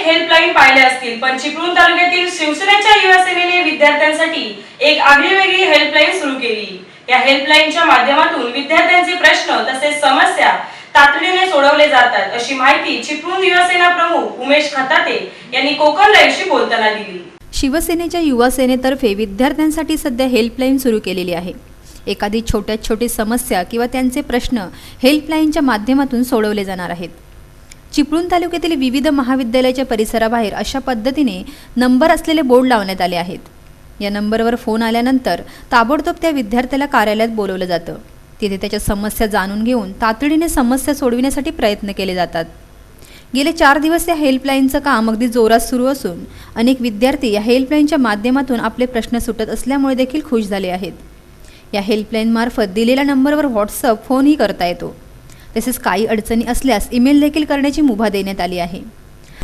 अनेक हेल्पलाईन पाहिले असतील. पण चिपळूण तालुक्यातील शिवसेनेच्या युवा सेनेने विद्यार्थ्यांसाठी एक आगळीवेगळी हेल्पलाईन सुरू केली. या हेल्पलाईनच्या माध्यमातून विद्यार्थ्यांचे प्रश्न तसेच समस्या तातडीने सोडवले जातात अशी माहिती चिपळूण युवासेना प्रमुख उमेश खताते यांनी कोकण लाईव्हशी बोलताना दिली. शिवसेनेच्या युवा सेनेतर्फे विद्यार्थ्यांसाठी सध्या हेल्पलाईन सुरू केलेली आहे. एखादी छोट्यात छोटी समस्या किंवा त्यांचे प्रश्न हेल्पलाईनच्या माध्यमातून सोडवले जाणार आहेत. चिपळूण तालुक्यातील विविध महाविद्यालयाच्या परिसराबाहेर अशा पद्धतीने नंबर असलेले बोर्ड लावण्यात आले आहेत. या नंबरवर फोन आल्यानंतर ताबडतोब त्या विद्यार्थ्याला कार्यालयात बोलवलं जातं. तिथे त्याच्या समस्या जाणून घेऊन तातडीने समस्या सोडविण्यासाठी प्रयत्न केले जातात. गेले चार दिवस या हेल्पलाईनचं काम अगदी जोरात सुरू असून अनेक विद्यार्थी या हेल्पलाईनच्या माध्यमातून आपले प्रश्न सुटत असल्यामुळे देखील खुश झाले आहेत. या हेल्पलाईनमार्फत दिलेल्या नंबरवर व्हॉट्सअप फोनही करता येतो. तसेच काही अडचणी असल्यास ईमेल देखील करण्याची मुभा देण्यात आली आहे.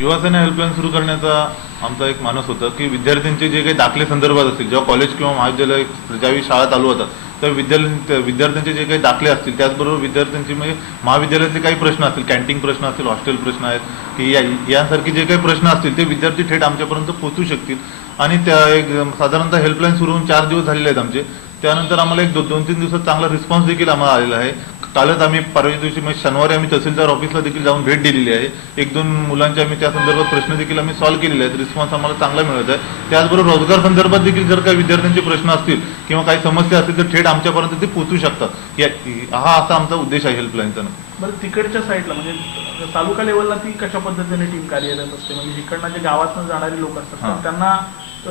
युवासेना हेल्पलाईन सुरू करण्याचा आमचा एक मानस होता की विद्यार्थ्यांचे जे काही दाखले संदर्भात असतील जेव्हा कॉलेज किंवा महाविद्यालय ज्यावेळी शाळा चालू होतात तर विद्यालय विद्यार्थ्यांचे जे काही दाखले असतील त्याचबरोबर विद्यार्थ्यांचे म्हणजे महाविद्यालयाचे काही प्रश्न असतील कॅन्टीन प्रश्न असतील हॉस्टेल प्रश्न आहेत की या यासारखे जे काही प्रश्न असतील ते विद्यार्थी थेट आमच्यापर्यंत पोहोचू शकतील. आणि त्या एक साधारणतः हेल्पलाईन सुरू होऊन चार दिवस झालेले आहेत आमचे. त्यानंतर आम्हाला एक दो, दोन तीन दिवसात चांगला रिस्पॉन्स देखील आम्हाला आलेला आहे. कालच आम्ही परवा दिवशी म्हणजे शनिवारी आम्ही तहसीलदार ऑफिसला देखील जाऊन भेट दिलेली आहे. एक दोन मुलांचे आम्ही त्या संदर्भात प्रश्न देखील आम्ही सॉल्व्ह केलेले आहेत. रिस्पॉन्स आम्हाला चांगला मिळत आहे. त्याचबरोबर रोजगार संदर्भात देखील जर काही विद्यार्थ्यांचे प्रश्न असतील किंवा काही समस्या असतील तर थेट आमच्यापर्यंत ते पोहोचू शकतात. या हा असा आमचा उद्देश आहे हेल्पलाईनचा बरं तिकडच्या साईडला म्हणजे तालुका लेवलला ती कशा पद्धतीने टीम कार्यरत असते? म्हणजे इकडनं जे गावातून जाणारे लोक असतात त्यांना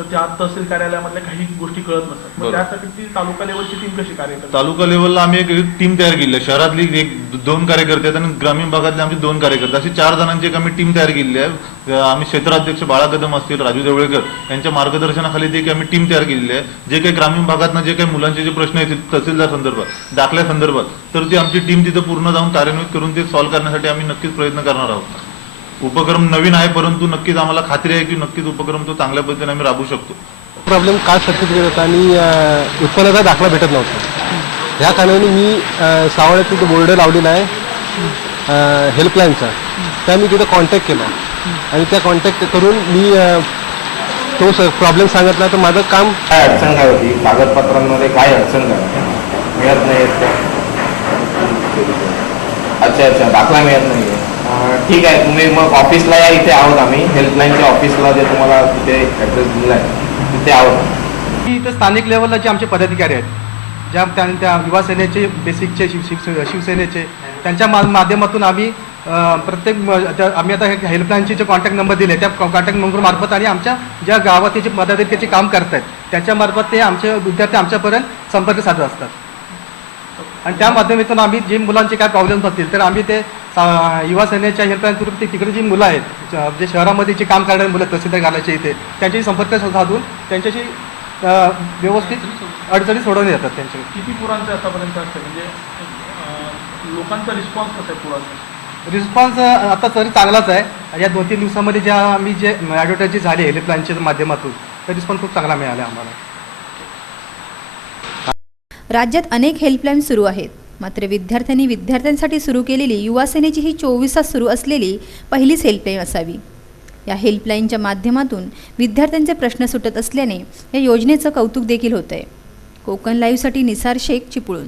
त्या तहसील कार्यालयामधल्या काही गोष्टी कळत नसतात. मग बरोबर. त्यासाठी ती तालुका लेवलची टीम कशी कार्य करते? तालुका लेवलला आम्ही एक टीम तयार केली. आहे शहरातली एक दोन कार्यकर्ते आहेत आणि ग्रामीण भागातले आमचे दोन कार्यकर्ते. अशी चार जणांची एक आम्ही टीम तयार केलेली आहे. अं, आम्ही क्षेत्राध्यक्ष बाळा कदम असतील राजू देवळेकर यांच्या मार्गदर्शनाखाली ती एक आम्ही टीम तयार केलेली आहे. जे काही ग्रामीण भागातनं जे काही मुलांचे जे प्रश्न येतील तहसीलदार संदर्भात दाखल्या संदर्भात तर ती आमची टीम तिथं पूर्ण जाऊन कार्यान्वित करून ते सॉल्व्ह करण्यासाठी आम्ही नक्कीच प्रयत्न करणार आहोत. उपक्रम नवीन आहे परंतु नक्कीच आम्हाला खात्री आहे की नक्कीच उपक्रम तो चांगल्या पद्धतीने आम्ही राबवू शकतो. प्रॉब्लेम कास्ट सर्टिफिकेट होता आणि उत्पन्नाचा दाखला भेटत नव्हता. ह्या कारणाने मी सावळ्यात तिथे बोर्ड लावलेला आहे हेल्पलाईनचा त्या मी तिथं कॉन्टॅक्ट केला. आणि त्या कॉन्टॅक्ट करून मी तो प्रॉब्लेम सांगितला तर माझं काम काय अडचण काय होती? कागदपत्रांमध्ये काय अडचण काय मिळत नाही? अच्छा अच्छा दाखला मिळत नाही. ठीक आहे तुम्ही मग ऑफिसला या इथे आहोत आम्ही. हेल्पलाईनच्या ऑफिसला जे तुम्हाला तिथे ॲड्रेस दिला आहे तिथे आहोत. की इथं स्थानिक लेवलला जे आमचे पदाधिकारी आहेत ज्या त्या त्या युवा सेनेचे बेसिकचे शिव शिव शिवसेनेचे त्यांच्या मा माध्यमातून आम्ही प्रत्येक म- त्या- आम्ही आता हे हेल्पलाईनचे जे कॉन्टॅक्ट नंबर दिले त्या कॉन्टॅक्ट नंबर मार्फत आणि आमच्या ज्या गावात जे पदाधिकारीचे काम करत आहेत त्याच्यामार्फत ते आमचे विद्यार्थी आमच्यापर्यंत संपर्क साधत असतात. आणि त्या माध्यमातून आम्ही जे मुलांचे काय प्रॉब्लेम्स असतील तर आम्ही ते युवा सेनेच्या हेल्पलाईन ते तिकडे जी मुलं आहेत ज- शहरामध्ये जे काम करणारे मुलं तहसीलदार घालायचे इथे त्यांच्याशी संपर्क साधून त्यांच्याशी व्यवस्थित अडचणी सोडवण्यात येतात त्यांच्या किती पुरांचे आतापर्यंत असते? म्हणजे लोकांचा रिस्पॉन्स कसा आहे पुराचा? रिस्पॉन्स आता तरी चांगलाच आहे. या दोन तीन दिवसामध्ये ज्या आम्ही जे ॲडव्हर्टाईज झाली हेल्पलाईनच्या माध्यमातून तर रिस्पॉन्स खूप चांगला मिळाला आम्हाला. राज्यात अनेक हेल्पलाईन सुरू आहेत. मात्र विद्यार्थ्यांनी विद्यार्थ्यांसाठी सुरू केलेली युवासेनेची ही चोवीस तास सुरू असलेली पहिलीच हेल्पलाईन असावी. या हेल्पलाईनच्या माध्यमातून विद्यार्थ्यांचे प्रश्न सुटत असल्याने या योजनेचं कौतुक देखील होत आहे कोकण लाईव्हसाठी निसार शेख चिपळूण.